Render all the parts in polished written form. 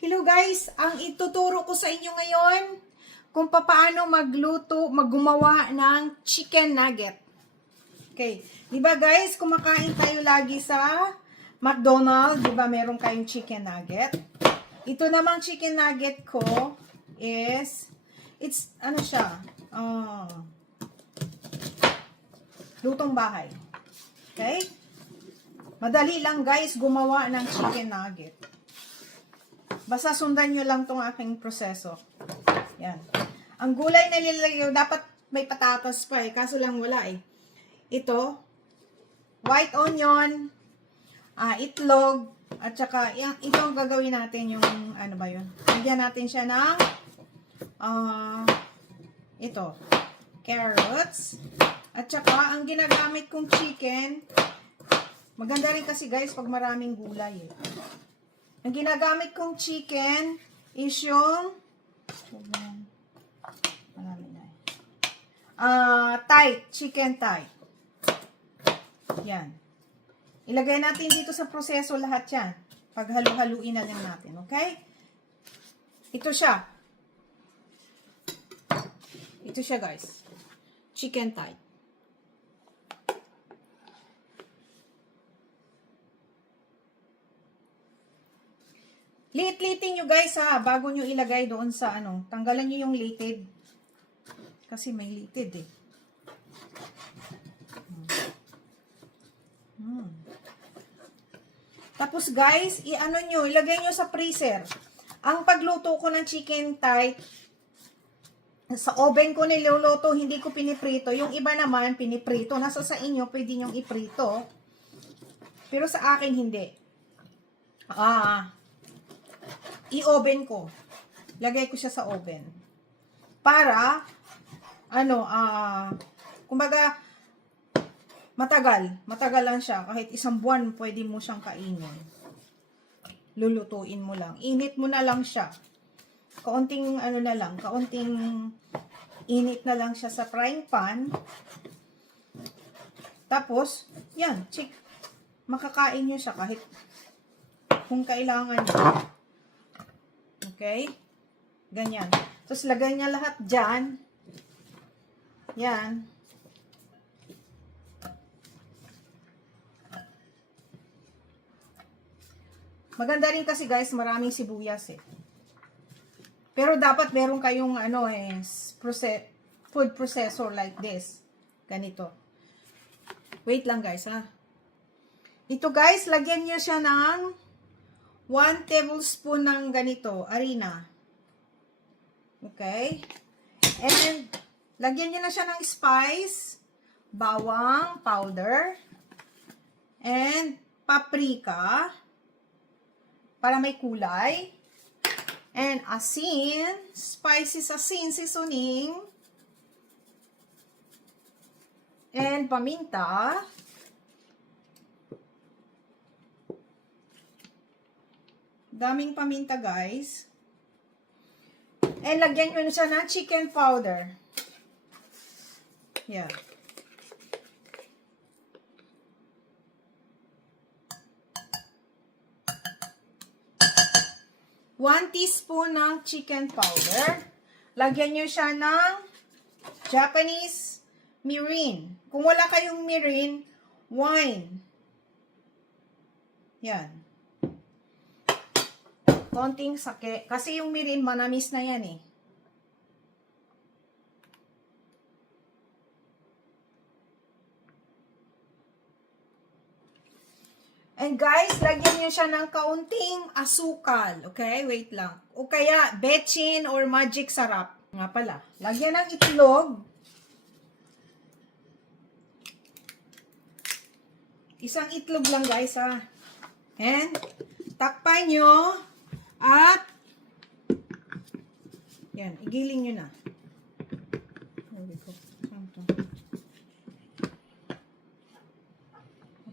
Hello guys, ang ituturo ko sa inyo ngayon kung paano gumawa ng chicken nugget. Okay, di ba guys, kumakain tayo lagi sa McDonald's, di ba meron kayong chicken nugget? Ito namang chicken nugget ko is, ano siya, lutong bahay. Okay? Madali lang guys gumawa ng chicken nugget. Basta sundan nyo lang tong aking proseso. Yan. Ang gulay na nilalagay, dapat may patatas pa eh. Kaso lang wala eh. Ito, white onion, itlog, at saka ito ang gagawin natin yung, ano ba yun? Lagyan natin siya ng, ito, carrots. At saka, ang ginagamit kong chicken, maganda rin kasi guys pag maraming gulay eh. Ang ginagamit kong chicken is yung thigh, chicken thigh. Yan. Ilagay natin dito sa proseso lahat yan. Paghalu-haluin na lang natin, okay? Ito siya. Ito siya guys. Chicken thigh. Lit-litin nyo guys ha, bago nyo ilagay doon sa ano, tanggalan nyo yung litid. Kasi may litid eh. Tapos guys, i-ano nyo, ilagay nyo sa freezer. Ang pagluto ko ng chicken thigh, sa oven ko niluluto, hindi ko piniprito. Yung iba naman, piniprito. Nasa sa inyo, pwede nyong iprito. Pero sa akin, hindi. I-oven ko. Lagay ko siya sa oven. Para, kumbaga, matagal lang siya. Kahit isang buwan, pwede mo siyang kainin. Lulutuin mo lang. Init mo na lang siya. Kaunting, kaunting init na lang siya sa frying pan. Tapos, yan, makakain niyo siya kahit kung kailangan niyo. Okay? Ganyan. Tapos, lagay niya lahat dyan. Yan. Maganda rin kasi guys, maraming sibuyas eh. Pero dapat meron kayong food processor like this. Ganito. Wait lang guys ha. Ito guys, lagyan niyo siya ng 1 tablespoon ng ganito, harina. Okay? And, lagyan nyo na siya ng spice, bawang powder, and paprika, para may kulay, and asin, spices asin, seasoning, and paminta, daming paminta, guys. And lagyan nyo na siya ng chicken powder. Yeah. One teaspoon ng chicken powder. Lagyan nyo siya ng Japanese mirin. Kung wala kayong mirin, wine. Yan. Konting sake. Kasi yung mirin, manamis na yan eh. And guys, lagyan nyo siya ng kaunting asukal. Okay? Wait lang. O kaya, betchin or magic sarap. Nga pala. Lagyan ng itlog. Isang itlog lang guys ha. And, takpan nyo. At, yan, igiling nyo na.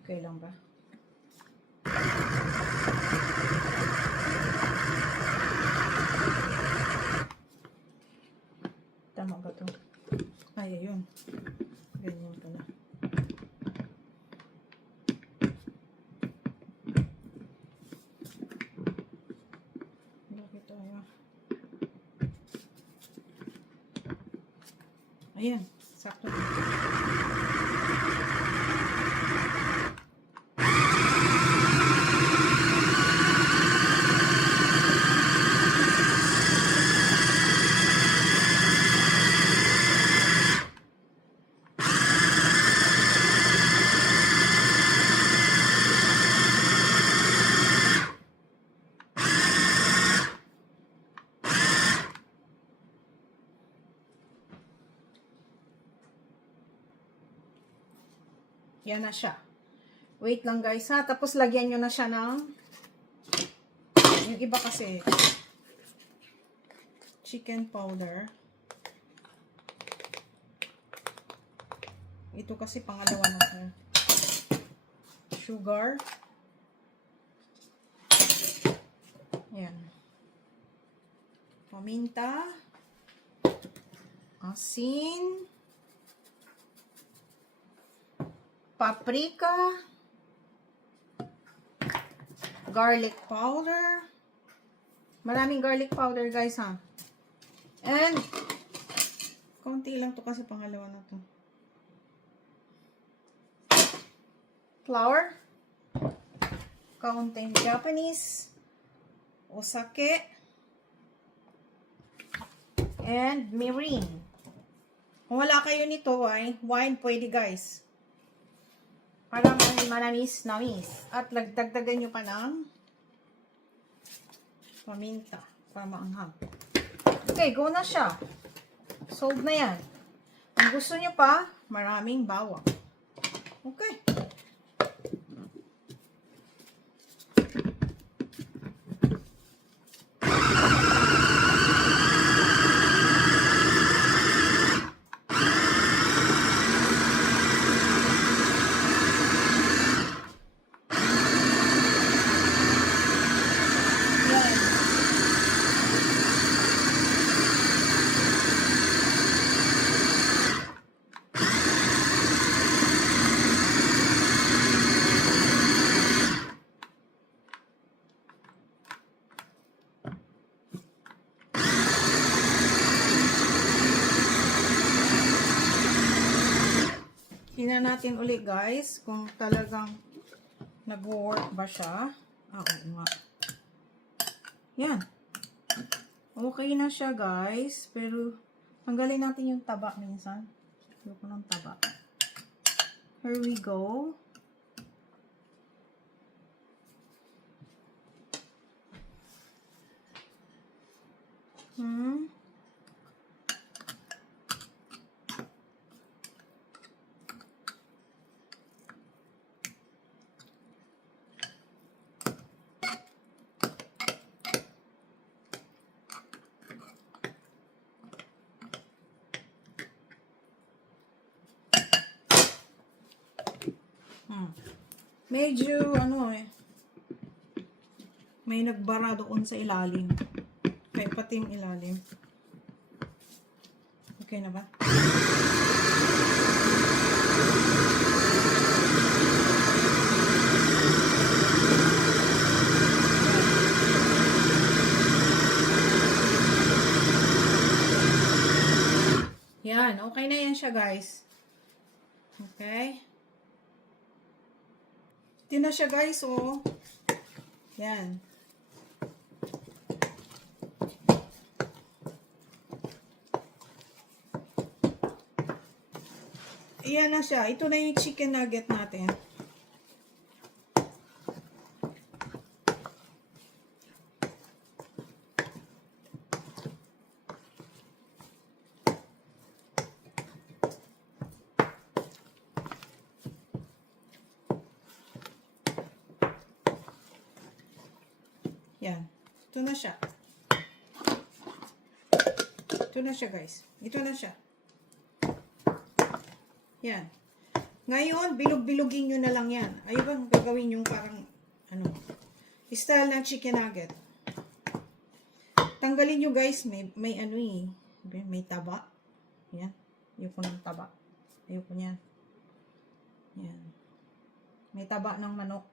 Okay lang ba? Tama ba ito? Ay, ayun. Ganyan pala. Ayan, sakto. Yan na siya. Wait lang guys ha. Tapos lagyan nyo na siya ng yung iba kasi chicken powder. Ito kasi pangalawa na to. Sugar. Yan. Paminta. Asin. Paprika, garlic powder, maraming garlic powder guys ha, and konti lang to kasi pangalawa na to, flour, kaunting Japanese, o sake, and mirin. Kung wala kayo nito ay wine pwede guys. Parang manamis-namis. At dagdagan nyo pa ng paminta para maanghang. Okay, go na siya. Sold na yan. Kung gusto nyo pa, maraming bawang. Okay. Tingnan natin ulit guys kung talagang nag-work ba siya. Oo nga. Yan. Okay na siya guys. Pero tanggalin natin yung taba minsan. Ayoko ng taba. Here we go. Medyo, may nagbara doon sa ilalim. Kaya pati yung ilalim. Okay na ba? Yan, okay na yan siya guys. Okay. Ito na siya guys, oh. Yan. Ayan na siya. Ito na yung chicken nugget natin. Yan. Ito na siya. Ito na siya, guys. Ito na siya. Yan. Ngayon, bilog-bilogin nyo na lang yan. Ayaw bang gagawin yung parang, style ng chicken nugget. Tanggalin nyo, guys. May may taba. Yan. Ayoko ng taba. Ayoko niyan. Yan. May taba ng manok.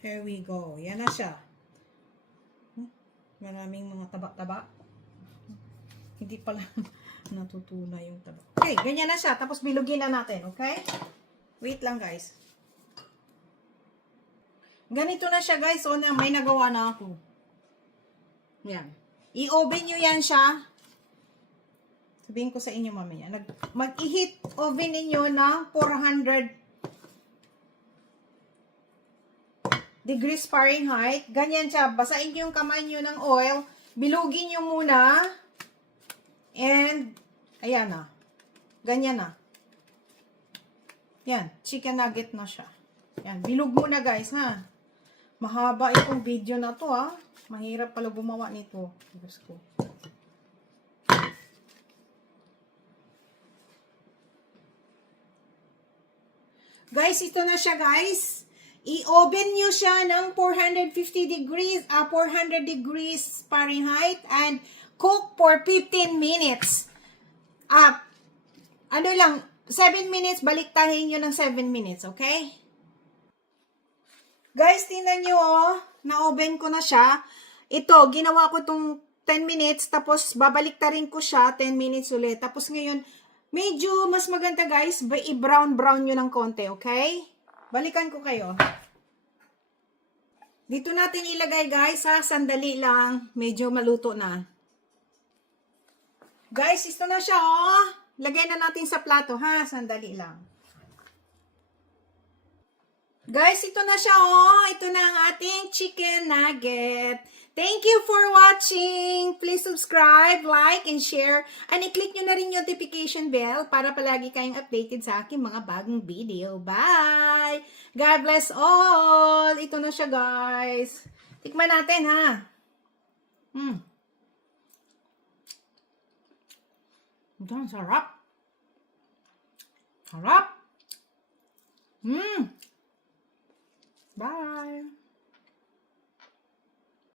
Here we go. Yan na siya. Maraming mga taba-taba. Hindi pala natutuna yung taba. Okay, ganyan na siya. Tapos bilugin na natin, okay? Wait lang, guys. Ganito na siya, guys. So, may nagawa na ako. Yan. I-oven nyo yan siya. Sabihin ko sa inyo mamaya. Mag-i-heat oven ninyo na 400 degrees Fahrenheit. Ganyan siya. Basain nyo yung kamay nyo ng oil. Bilugin nyo muna. And, ayan na. Ganyan na. Yan. Chicken nugget na siya. Yan. Bilog muna, guys, ha. Mahaba itong video na to, ha. Mahirap pala gumawa nito. Diyos ko. Guys, ito na siya, guys. I-oven nyo siya ng 400 degrees Fahrenheit and cook for 15 minutes. Ano lang, 7 minutes, baliktahin nyo ng 7 minutes, okay? Guys, tingnan nyo, oh. Na-oven ko na siya. Ito, ginawa ko itong 10 minutes, tapos babaliktarin ko siya 10 minutes ulit. Tapos ngayon, medyo mas maganda, guys, i-brown-brown nyo ng konti, okay? Balikan ko kayo. Dito natin ilagay, guys, ha? Sandali lang. Medyo maluto na. Guys, ito na siya, oh. Lagay na natin sa plato, ha? Sandali lang. Guys, ito na siya, oh. Ito na ang ating chicken nugget. Thank you for watching. Please subscribe, like, and share. And i-click nyo na rin yung notification bell para palagi kayong updated sa aking mga bagong video. Bye! God bless all! Ito na siya, guys. Tikman natin, ha? Ito, ang sarap. Sarap! Bye!